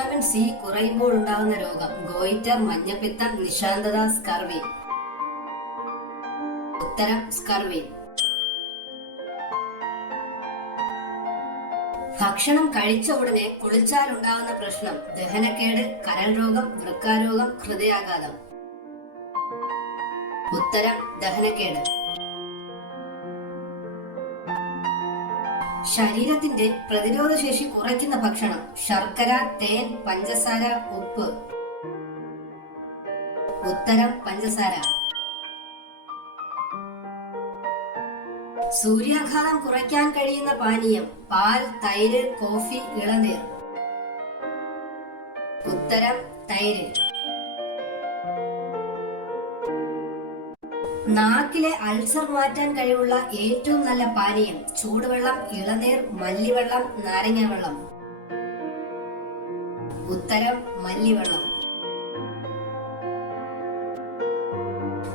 Vitamin C കുറയുമ്പോൾ ഉണ്ടാകുന്ന രോഗം? ഗോയിറ്റർ, മഞ്ഞപ്പിത്തം, നിശാന്തത, സ്കർവി. ഉത്തരം സ്കർവി. ഭക്ഷണം കഴിച്ച ഉടനെ കുളിച്ചാൽ ഉണ്ടാകുന്ന പ്രശ്നം? ദഹനക്കേട്, കരൾ രോഗം, വൃക്കാരോഗം, ഹൃദയാഘാതം. ഉത്തരം ദഹനക്കേട്. ശരീരത്തിന്റെ പ്രതിരോധശേഷി കുറയ്ക്കുന്ന ഭക്ഷണം? ശർക്കര, തേൻ, പഞ്ചസാര, ഉപ്പ്. ഉത്തരം പഞ്ചസാര. സൂര്യാഘാതം കുറയ്ക്കാൻ കഴിയുന്ന പാനീയം? പാൽ, തൈര്, കോഫി, ഇളനീർ. ഉത്തരം തൈര്. നാക്കിലെ അൾസർ മാറ്റാൻ കഴിവുള്ള ഏറ്റവും നല്ല പാനീയം? ചൂടുവെള്ളം, ഇളനീർ, മല്ലിവെള്ളം, നാരങ്ങാവെള്ളം. ഉത്തരം മല്ലിവെള്ളം.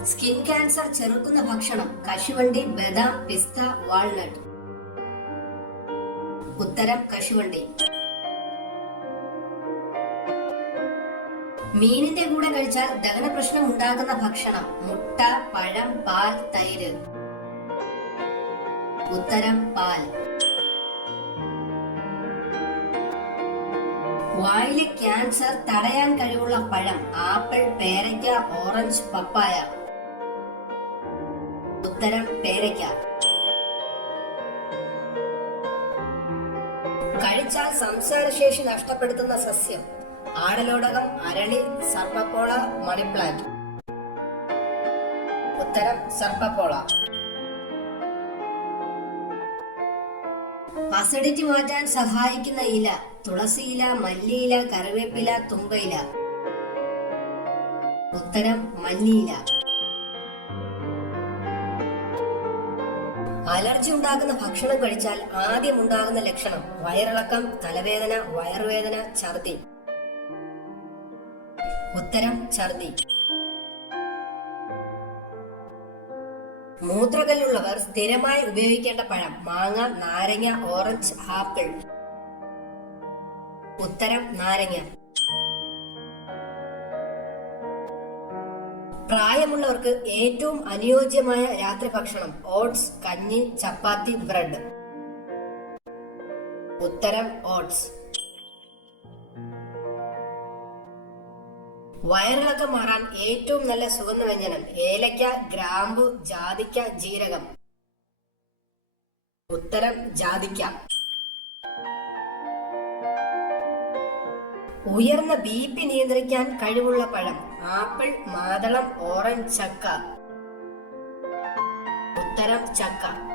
സ്കിൻ ക്യാൻസർ ചെറുക്കുന്ന ഭക്ഷണം? കശുവണ്ടി, ബദാം, പിസ്ത, വാൾനട്ട്. ഉത്തരം കശുവണ്ടി. മീനിന്റെ കൂടെ കഴിച്ചാൽ ദഹന പ്രശ്നം ഉണ്ടാകുന്ന ഭക്ഷണം? മുട്ട, പഴം, പാൽ, തൈര്. ഉത്തരം പാൽ. വായിലെ ക്യാൻസർ തടയാൻ കഴിവുള്ള പഴം? ആപ്പിൾ, പേരയ്ക്ക, ഓറഞ്ച്, പപ്പായ. ഉത്തരം പേരയ്ക്ക. കഴിച്ചാൽ സംസാരശേഷി നഷ്ടപ്പെടുത്തുന്ന സസ്യം? ആടലോടകം, അരളി, സർപ്പപ്പോള, മണിപ്ലാന്റ്. ഉത്തരം സർപ്പപ്പോള. അസിഡിറ്റി മാറ്റാൻ സഹായിക്കുന്ന ഇല? തുളസിയില, മല്ലിയില, കറിവേപ്പില, തുമ്പയില. ഉത്തരം മല്ലിയില. അലർജി ഉണ്ടാകുന്ന ഭക്ഷണം കഴിച്ചാൽ ആദ്യം ഉണ്ടാകുന്ന ലക്ഷണം? വയറിളക്കം, തലവേദന, വയറുവേദന, ഛർദി. ഉത്തരം ഛർദി. മൂത്രകല്ലുള്ളവർ സ്ഥിരമായി ഉപയോഗിക്കേണ്ട പഴം? മാങ്ങ, നാരങ്ങ, ഓറഞ്ച്, ആപ്പിൾ. ഉത്തരം നാരങ്ങ. പ്രായമുള്ളവർക്ക് ഏറ്റവും അനുയോജ്യമായ രാത്രി ഭക്ഷണം? ഓട്സ്, കഞ്ഞി, ചപ്പാത്തി, ബ്രെഡ്. ഉത്തരം ഓട്സ്. വയറിളക്കം മാറാൻ ഏറ്റവും നല്ല സുഗന്ധവ്യഞ്ജനം? ഏലക്ക, ഗ്രാമ്പു, ജാതിക്ക, ജീരകം. ഉത്തരം ജാതിക്ക. ഉയർന്ന ബി.പി നിയന്ത്രിക്കാൻ കഴിവുള്ള പഴം? ആപ്പിൾ, മാതളം, ഓറഞ്ച്, ചക്ക. ഉത്തരം ചക്ക.